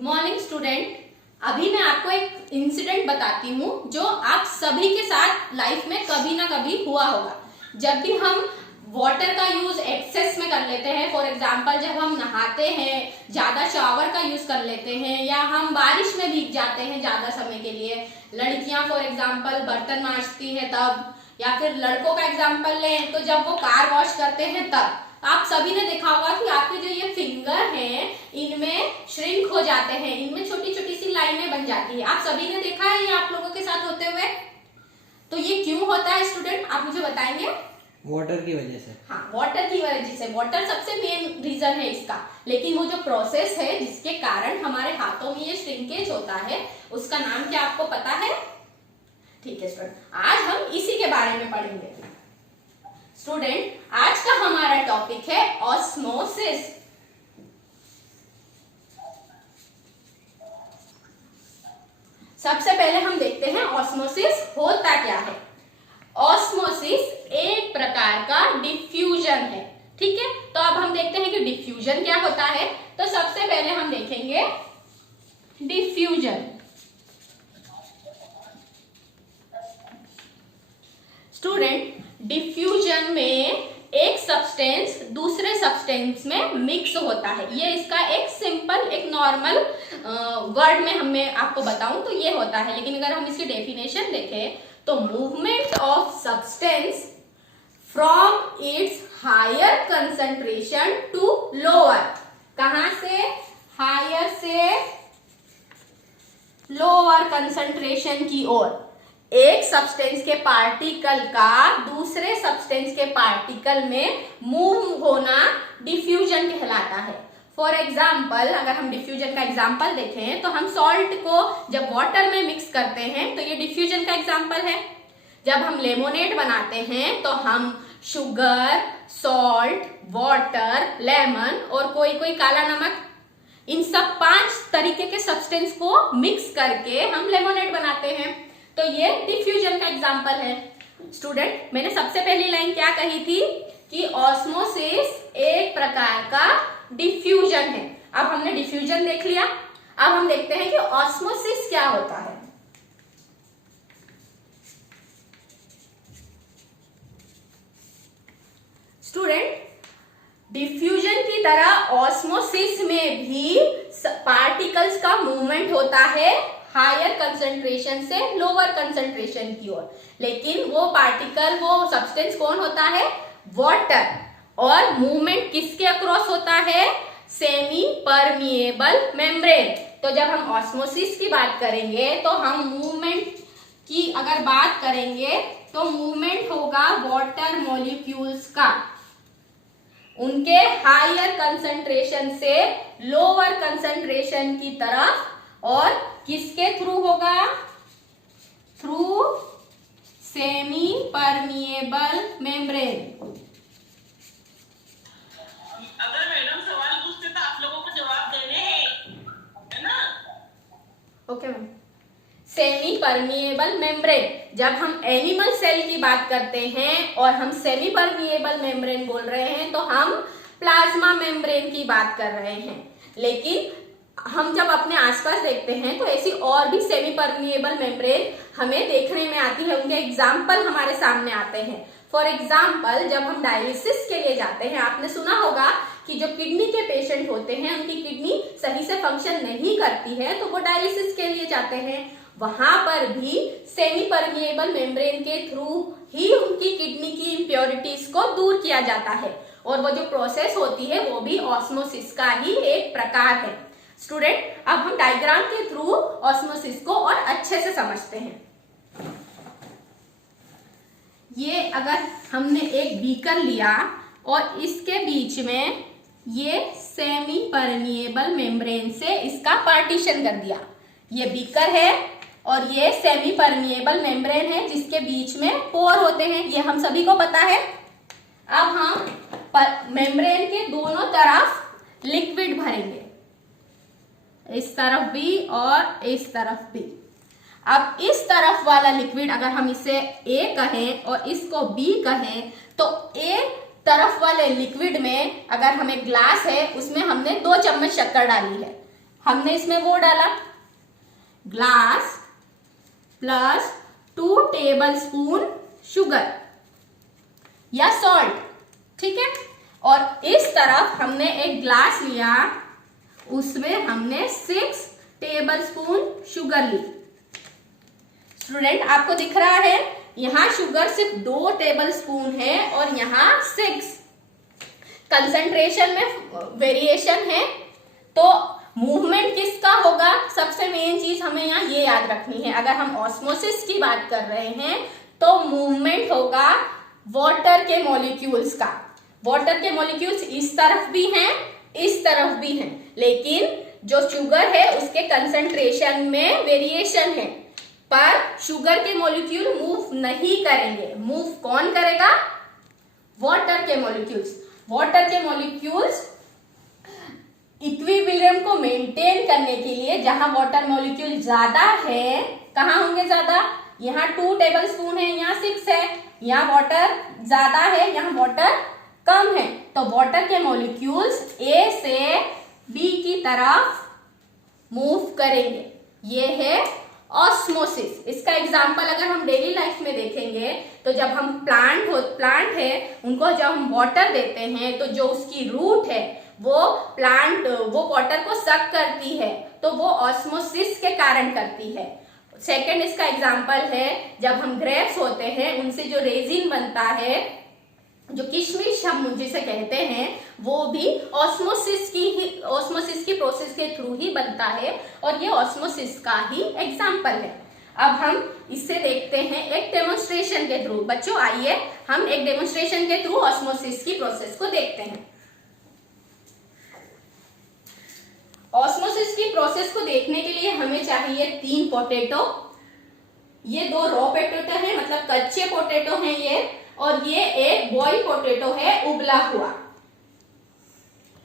Good morning student. अभी मैं आपको एक इंसिडेंट बताती हूँ जो आप सभी के साथ लाइफ में कभी ना कभी हुआ होगा। जब भी हम वाटर का यूज एक्सेस में कर लेते हैं, फॉर एग्जाम्पल जब हम नहाते हैं, ज्यादा शावर का यूज कर लेते हैं, या हम बारिश में भीग जाते हैं ज्यादा समय के लिए, लड़कियां फॉर एग्जाम्पल बर्तन मांजती हैं तब, या फिर लड़कों का एग्जाम्पल लें तो जब वो कार वॉश करते हैं तब। आप सभी ने देखा होगा कि आपके जो ये फिंगर हैं इनमें श्रिंक हो जाते हैं, इनमें छोटी छोटी सी लाइनें बन जाती है। आप सभी ने देखा है ये आप लोगों के साथ होते हुए। तो ये क्यों होता है स्टूडेंट, आप मुझे बताएंगे? वाटर की वजह से। हाँ, वाटर की वजह से। वाटर सबसे मेन रीजन है इसका, लेकिन वो जो प्रोसेस है जिसके कारण हमारे हाथों में ये श्रिंकेज होता है उसका नाम क्या आपको पता है? ठीक है स्टूडेंट, आज हम इसी के बारे में पढ़ेंगे। स्टूडेंट, आज का हमारा टॉपिक है ऑस्मोसिस। सबसे पहले हम देखते हैं ऑस्मोसिस होता क्या है। ऑस्मोसिस एक प्रकार का डिफ्यूजन है, ठीक है। तो अब हम देखते हैं कि डिफ्यूजन क्या होता है। तो सबसे पहले हम देखेंगे डिफ्यूजन। स्टूडेंट, डिफ्यूजन में एक सब्सटेंस दूसरे सब्सटेंस में मिक्स होता है। ये इसका एक सिंपल, एक नॉर्मल वर्ड में हमें आपको बताऊं तो ये होता है, लेकिन अगर हम इसकी डेफिनेशन देखें तो movement of substance from its higher concentration to lower. कहां से? हायर से लोअर कंसंट्रेशन की ओर। एक सब्सटेंस के पार्टिकल का दूसरे सब्सटेंस के पार्टिकल में मूव होना डिफ्यूजन कहलाता है। फॉर एग्जाम्पल, अगर हम डिफ्यूजन का एग्जाम्पल देखें तो हम सॉल्ट को जब वाटर में मिक्स करते हैं तो ये डिफ्यूजन का एग्जाम्पल है। जब हम लेमोनेड बनाते हैं तो हम शुगर, सॉल्ट, वाटर, लेमन और कोई कोई काला नमक, इन सब 5 तरीके के सब्सटेंस को मिक्स करके हम लेमोनेड बनाते हैं। तो ये डिफ्यूजन का एग्जाम्पल है। स्टूडेंट, मैंने सबसे पहली लाइन क्या कही थी कि ऑस्मोसिस एक प्रकार का डिफ्यूजन है। अब हमने डिफ्यूजन देख लिया, अब हम देखते हैं कि ऑस्मोसिस क्या होता है। स्टूडेंट, डिफ्यूजन की तरह ऑस्मोसिस में भी पार्टिकल्स का मूवमेंट होता है हायर कंसंट्रेशन से लोअर कंसंट्रेशन की ओर, लेकिन वो पार्टिकल, वो सब्सटेंस कौन होता है? वाटर। और मूवमेंट किसके अक्रॉस होता है? Semi permeable membrane. तो जब हम ऑस्मोसिस की बात करेंगे तो हम मूवमेंट की अगर बात करेंगे तो मूवमेंट होगा वाटर मॉलिक्यूल्स का, उनके हायर कंसंट्रेशन से लोअर कंसंट्रेशन की तरफ। और किसके थ्रू होगा? Through semi permeable membrane. अगर मैडम सवाल पूछते तो आप लोगों को जवाब देने है ना? Okay ma'am. Semi permeable membrane, जब हम एनिमल सेल की बात करते हैं और हम सेमी परमिएबल मेम्ब्रेन बोल रहे हैं तो हम प्लाज्मा मेम्ब्रेन की बात कर रहे हैं। लेकिन हम जब अपने आसपास देखते हैं तो ऐसी और भी सेमी परमिएबल मेम्ब्रेन हमें देखने में आती है, उनके एग्जाम्पल हमारे सामने आते हैं। फॉर एग्जाम्पल, जब हम डायलिसिस के लिए जाते हैं, आपने सुना होगा कि जो किडनी के पेशेंट होते हैं उनकी किडनी सही से फंक्शन नहीं करती है तो वो डायलिसिस के लिए जाते हैं। वहां पर भी सेमी परमिएबल मेम्ब्रेन के थ्रू ही उनकी किडनी की इम्प्योरिटीज को दूर किया जाता है, और वो जो प्रोसेस होती है वो भी ऑस्मोसिस का ही एक प्रकार है। स्टूडेंट, अब हम डायग्राम के थ्रू ऑस्मोसिस को और अच्छे से समझते हैं। ये अगर हमने एक बीकर लिया और इसके बीच में ये सेमी परमिएबल मेम्ब्रेन से इसका पार्टीशन कर दिया। ये बीकर है और ये सेमी परमिएबल मेम्ब्रेन है जिसके बीच में पोर होते हैं, ये हम सभी को पता है। अब हम मेम्ब्रेन के दोनों तरफ लिक्विड भरेंगे, इस तरफ भी और इस तरफ भी। अब इस तरफ वाला लिक्विड अगर हम इसे ए कहें और इसको बी कहें तो ए तरफ वाले लिक्विड में अगर हमें ग्लास है उसमें हमने 2 चम्मच शक्कर डाली है, हमने इसमें वो डाला glass plus 2 table spoon sugar या सॉल्ट, ठीक है। और इस तरफ हमने एक ग्लास लिया, उसमें हमने 6 टेबल स्पून शुगर ली। स्टूडेंट आपको दिख रहा है यहाँ शुगर सिर्फ 2 टेबल स्पून है और यहाँ 6। कंसंट्रेशन में वेरिएशन है, तो मूवमेंट किसका होगा? सबसे मेन चीज हमें यहाँ ये याद रखनी है। अगर हम ऑस्मोसिस की बात कर रहे हैं तो मूवमेंट होगा वाटर के मॉलिक्यूल्स का। वाटर के मॉलिक्यूल्स इस तरफ भी हैं, इस तरफ भी हैं, लेकिन जो शुगर है उसके कंसंट्रेशन में वेरिएशन है, पर शुगर के मॉलिक्यूल मूव नहीं करेंगे। मूव कौन करेगा? वाटर के मॉलिक्यूल्स। वाटर के मॉलिक्यूल्स इक्विलिब्रियम को मेंटेन करने के लिए जहां वाटर मॉलिक्यूल ज्यादा है, कहां होंगे ज्यादा? यहाँ 2 टेबल स्पून है, यहाँ 6 है, यहाँ वाटर ज्यादा है, यहाँ वाटर कम है, तो वाटर के मॉलिक्यूल्स ए से बी की तरफ मूव करेंगे। ये है ऑस्मोसिस। इसका एग्जाम्पल अगर हम डेली लाइफ में देखेंगे तो जब हम प्लांट है उनको जब हम वाटर देते हैं तो जो उसकी रूट है वो वाटर को सक करती है, तो वो ऑस्मोसिस के कारण करती है। सेकंड इसका एग्जाम्पल है जब हम ग्रेप्स होते हैं उनसे जो रेजिन बनता है, जो किशमिश हम जिसे कहते हैं, वो भी ऑस्मोसिस की प्रोसेस के थ्रू ही बनता है और ये ऑस्मोसिस का ही एग्जाम्पल है। अब हम इससे देखते हैं एक डेमोन्स्ट्रेशन के थ्रू। बच्चों आइए हम एक डेमोन्स्ट्रेशन के थ्रू ऑस्मोसिस की प्रोसेस को देखते हैं। ऑस्मोसिस की प्रोसेस को देखने के लिए हमें चाहिए 3 पोटैटो। ये 2 रॉ पोटैटो है, मतलब कच्चे पोटैटो हैं ये, और ये एक बॉइल पोटैटो है उबला हुआ।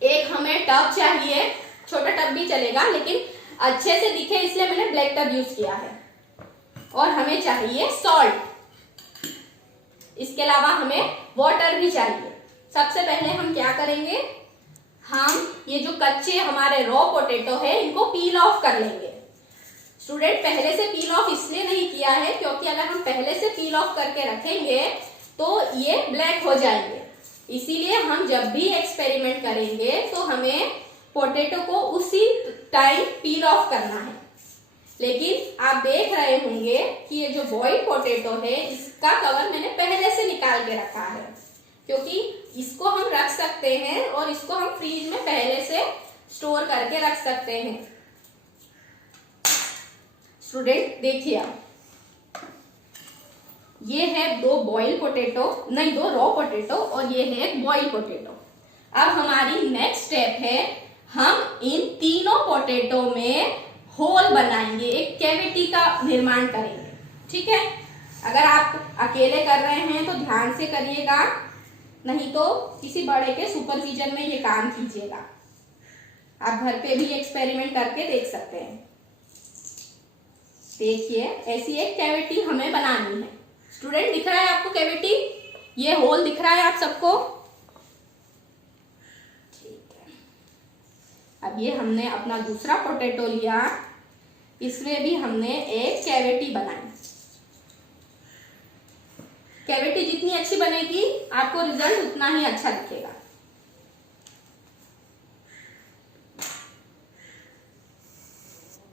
एक हमें टब चाहिए, छोटा टब भी चलेगा लेकिन अच्छे से दिखे इसलिए मैंने ब्लैक टब यूज किया है। और हमें चाहिए सॉल्ट। इसके अलावा हमें वाटर भी चाहिए। सबसे पहले हम क्या करेंगे, हम ये जो कच्चे हमारे रॉ पोटैटो है इनको पील ऑफ कर लेंगे। स्टूडेंट पहले से पील ऑफ इसलिए नहीं किया है क्योंकि अगर हम पहले से पील ऑफ करके रखेंगे तो ये ब्लैक हो जाएंगे। इसीलिए हम जब भी एक्सपेरिमेंट करेंगे तो हमें पोटैटो को उसी टाइम पील ऑफ करना है। लेकिन आप देख रहे होंगे कि ये जो बॉइल्ड पोटैटो है इसका कवर मैंने पहले से निकाल के रखा है, क्योंकि इसको हम रख सकते हैं और इसको हम फ्रीज में पहले से स्टोर करके रख सकते हैं। स्टूडेंट देखिए, ये है 2 बॉइल्ड पोटैटो, नहीं 2 रॉ पोटैटो, और ये है एक बॉइल्ड पोटैटो। अब हमारी नेक्स्ट स्टेप है, हम इन तीनों पोटैटो में होल बनाएंगे, एक कैविटी का निर्माण करेंगे। ठीक है, अगर आप अकेले कर रहे हैं तो ध्यान से करिएगा, नहीं तो किसी बड़े के सुपरविजन में ये काम कीजिएगा। आप घर पे भी एक्सपेरिमेंट करके देख सकते हैं। देखिए ऐसी एक कैविटी हमें बनानी है। स्टूडेंट दिख रहा है आपको कैविटी? ये होल दिख रहा है आप सबको? ठीक है, अब ये हमने अपना दूसरा पोटैटो लिया, इसमें भी हमने एक कैविटी बनाई। कैविटी जितनी अच्छी बनेगी आपको रिजल्ट उतना ही अच्छा दिखेगा।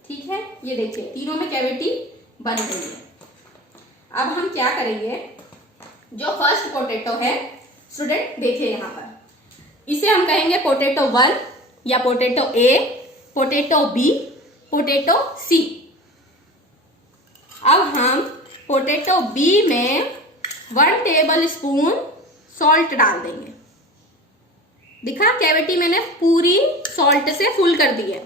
ठीक है, ये देखिए तीनों में कैविटी बन गई है। अब हम क्या करेंगे, जो फर्स्ट पोटैटो है, स्टूडेंट देखिए यहाँ पर, इसे हम कहेंगे पोटैटो 1 या पोटैटो ए, पोटैटो बी, पोटैटो सी। अब हम पोटैटो बी में 1 टेबल स्पून सॉल्ट डाल देंगे। दिखा, कैविटी मैंने पूरी सॉल्ट से फुल कर दी है।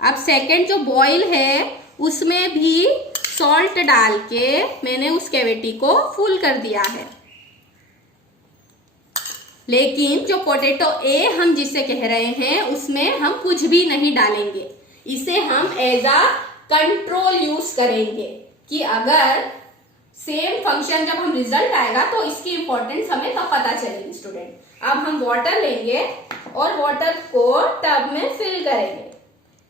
अब सेकंड जो बॉईल है उसमें भी सॉल्ट डाल के मैंने उस कैविटी को फुल कर दिया है। लेकिन जो पोटैटो ए हम जिसे कह रहे हैं उसमें हम कुछ भी नहीं डालेंगे। इसे हम एज अ कंट्रोल यूज करेंगे कि अगर सेम फंक्शन जब हम रिजल्ट आएगा तो इसकी इंपॉर्टेंस हमें तब पता चलेगी। स्टूडेंट अब हम वाटर लेंगे और वाटर को टब में फिल करेंगे।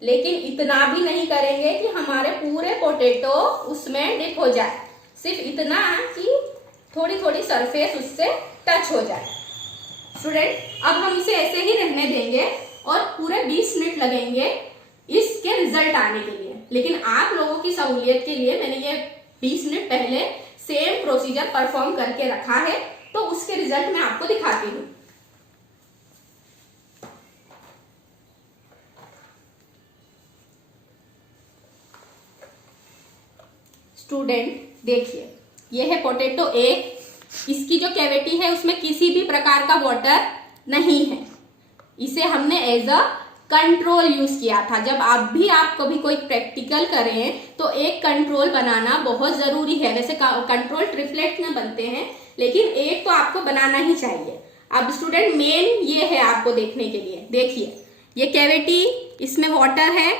लेकिन इतना भी नहीं करेंगे कि हमारे पूरे पोटैटो उसमें डिप हो जाए, सिर्फ इतना कि थोड़ी थोड़ी सरफेस उससे टच हो जाए। स्टूडेंट अब हम इसे ऐसे ही रहने देंगे और पूरे 20 मिनट लगेंगे इसके रिजल्ट आने के लिए। लेकिन आप लोगों की सहूलियत के लिए मैंने ये 20 मिनट पहले सेम प्रोसीजर परफॉर्म करके रखा है, तो उसके रिजल्ट मैं आपको दिखाती हूँ। स्टूडेंट देखिए, ये है पोटैटो ए। इसकी जो कैविटी है उसमें किसी भी प्रकार का वाटर नहीं है। इसे हमने एज अ कंट्रोल यूज किया था। जब आप कभी कोई प्रैक्टिकल करें तो एक कंट्रोल बनाना बहुत जरूरी है। वैसे कंट्रोल ट्रिपलेट में बनते हैं, लेकिन एक तो आपको बनाना ही चाहिए। अब स्टूडेंट मेन ये है आपको देखने के लिए। देखिए ये कैविटी, इसमें वाटर है।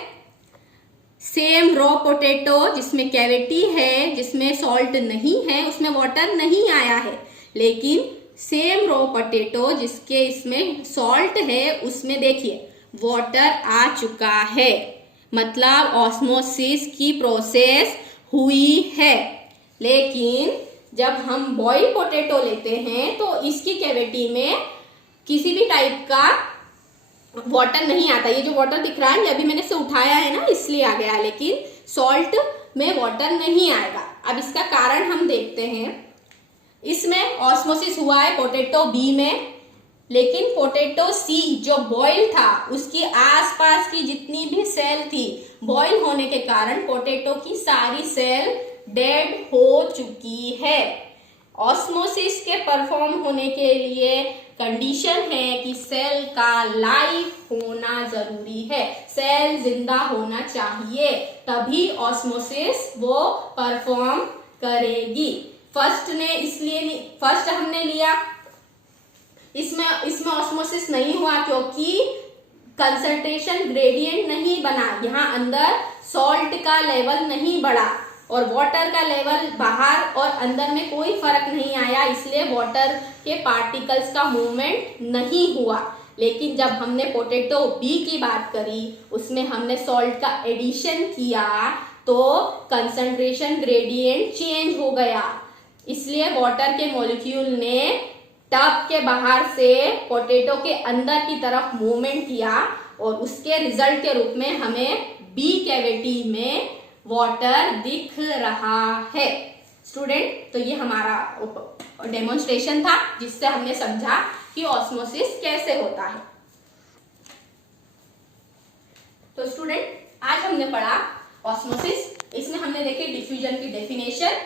सेम रॉ पोटैटो जिसमें कैविटी है, जिसमें सॉल्ट नहीं है, उसमें वाटर नहीं आया है। लेकिन सेम रॉ पोटैटो जिसके इसमें सॉल्ट है, उसमें देखिए वाटर आ चुका है। मतलब ऑस्मोसिस की प्रोसेस हुई है। लेकिन जब हम बॉइल्ड पोटैटो लेते हैं तो इसकी कैविटी में किसी भी टाइप का वाटर नहीं आता। ये जो वाटर दिख रहा है, ये अभी मैंने इसे उठाया है ना, इसलिए आ गया, लेकिन सॉल्ट में वाटर नहीं आएगा। अब इसका कारण हम देखते हैं। इसमें ऑस्मोसिस हुआ है पोटैटो बी में, लेकिन पोटैटो सी जो बॉयल था उसकी आसपास की जितनी भी सेल थी, बॉयल होने के कारण पोटैटो की सारी सेल डेड हो चुकी है। ऑस्मोसिस के परफॉर्म होने के लिए कंडीशन है कि सेल का लाइफ होना जरूरी है, सेल जिंदा होना चाहिए, तभी ऑस्मोसिस वो परफॉर्म करेगी। फर्स्ट हमने लिया, इसमें ऑस्मोसिस नहीं हुआ क्योंकि कंसंट्रेशन ग्रेडियंट नहीं बना। यहाँ अंदर सॉल्ट का लेवल नहीं बढ़ा और वाटर का लेवल बाहर और अंदर में कोई फर्क नहीं आया, इसलिए वाटर के पार्टिकल्स का मूवमेंट नहीं हुआ। लेकिन जब हमने पोटैटो बी की बात करी, उसमें हमने सॉल्ट का एडिशन किया तो कंसंट्रेशन ग्रेडियंट चेंज हो गया। इसलिए वाटर के मॉलिक्यूल ने टब के बाहर से पोटैटो के अंदर की तरफ मूवमेंट किया और उसके रिजल्ट के रूप में हमें बी कैविटी में वाटर दिख रहा है। स्टूडेंट तो ये हमारा डेमोन्स्ट्रेशन था जिससे हमने समझा कि ऑस्मोसिस कैसे होता है। तो स्टूडेंट आज हमने पढ़ा ऑस्मोसिस। इसमें हमने देखे डिफ्यूजन की डेफिनेशन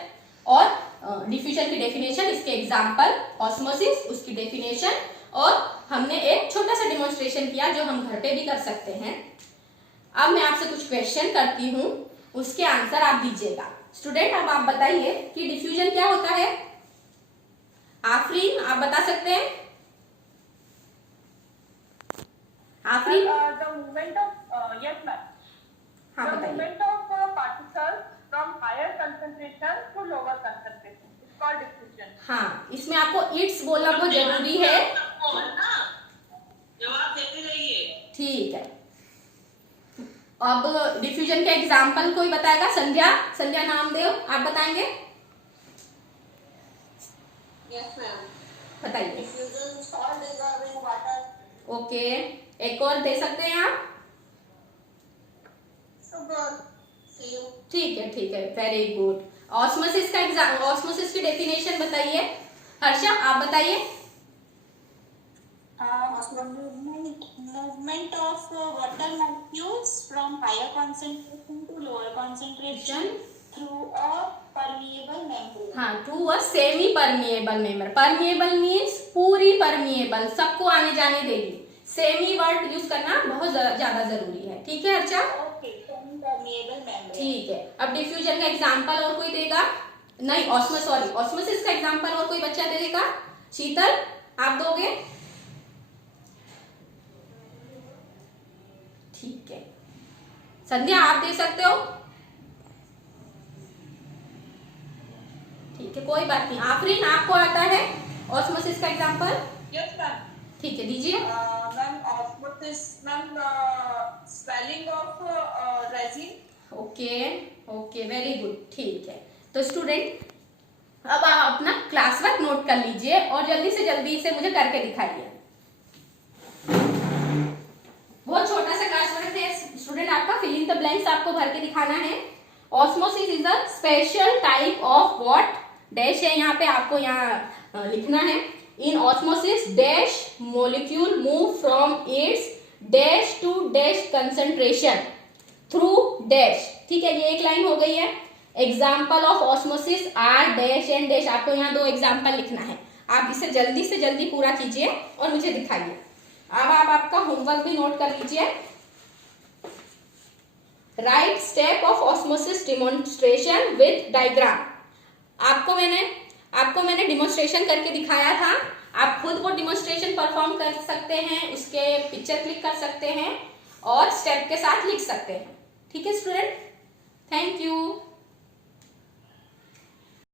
और डिफ्यूजन की डेफिनेशन, इसके एग्जाम्पल, ऑस्मोसिस उसकी डेफिनेशन, और हमने एक छोटा सा डेमोन्स्ट्रेशन किया जो हम घर पे भी कर सकते हैं। अब मैं आपसे कुछ क्वेश्चन करती हूँ, उसके आंसर आप दीजिएगा। स्टूडेंट अब आप बताइए कि डिफ्यूजन क्या होता है। आफरीन आप बता सकते हैं? Afreen The movement of yes ma'am. हाँ The बताइए। movement of particles from higher concentration to lower concentration is called diffusion. हाँ, इसमें आपको इट्स बोलना बहुत जरूरी है। जवाब देते रहिए। ठीक है। अब डिफ्यूजन के एग्जाम्पल कोई बताएगा? संध्या नामदेव आप बताएंगे? Yes ma'am. बताइए। Diffusion salt dissolved in water. Okay, एक और दे सकते हैं आप? Sugar. Same. ठीक है, वेरी गुड। ऑस्मोसिस की डेफिनेशन बताइए। हर्षा आप बताइए। Movement of water molecules from higher concentration to lower concentration through a permeable membrane. हाँ, through a semi permeable member. Permeable means पूरी परमिएबल, सबको आने जाने देगी। सेमी वर्ड यूज करना बहुत ज्यादा जरूरी है। ठीक है हर्षा? Okay, semi-permeable membrane. ठीक है। अब डिफ्यूजन का एग्जांपल और कोई देगा? नहीं, ऑस्मोसिस का एग्जांपल और कोई बच्चा दे देगा? शीतल आप दोगे? ठीक है। संध्या आप दे सकते हो? ठीक है, कोई बात नहीं। आफरीन आपको आता है ऑस्मोसिस का एग्जांपल? Yes ma'am. ठीक है, दीजिए। Ma'am, osmosis, ma'am, swelling of resin. Okay okay, very good, ठीक है। तो स्टूडेंट अब आप अपना क्लास वर्क नोट कर लीजिए और जल्दी से जल्दी इसे मुझे करके दिखाइए। बहुत छोटा सा क्लास वर्क है स्टूडेंट आपका, फिल इन द ब्लैंक्स आपको भर के दिखाना है। Osmosis is a special type of what, dash है यहाँ पे, आपको यहाँ लिखना है। In osmosis dash molecule move from its dash to dash concentration through dash, ठीक है, ये एक लाइन हो गई है। Example of osmosis are dash and dash, आपको यहाँ 2 एग्जाम्पल लिखना है। आप इसे जल्दी से जल्दी पूरा कीजिए और मुझे दिखाइए। अब आप आपका होमवर्क भी नोट कर लीजिए। Right step of osmosis demonstration with diagram. आपको मैंने डिमॉन्स्ट्रेशन करके दिखाया था, आप खुद वो डिमॉन्स्ट्रेशन परफॉर्म कर सकते हैं, उसके पिक्चर क्लिक कर सकते हैं और स्टेप के साथ लिख सकते हैं। ठीक है स्टूडेंट, थैंक यू।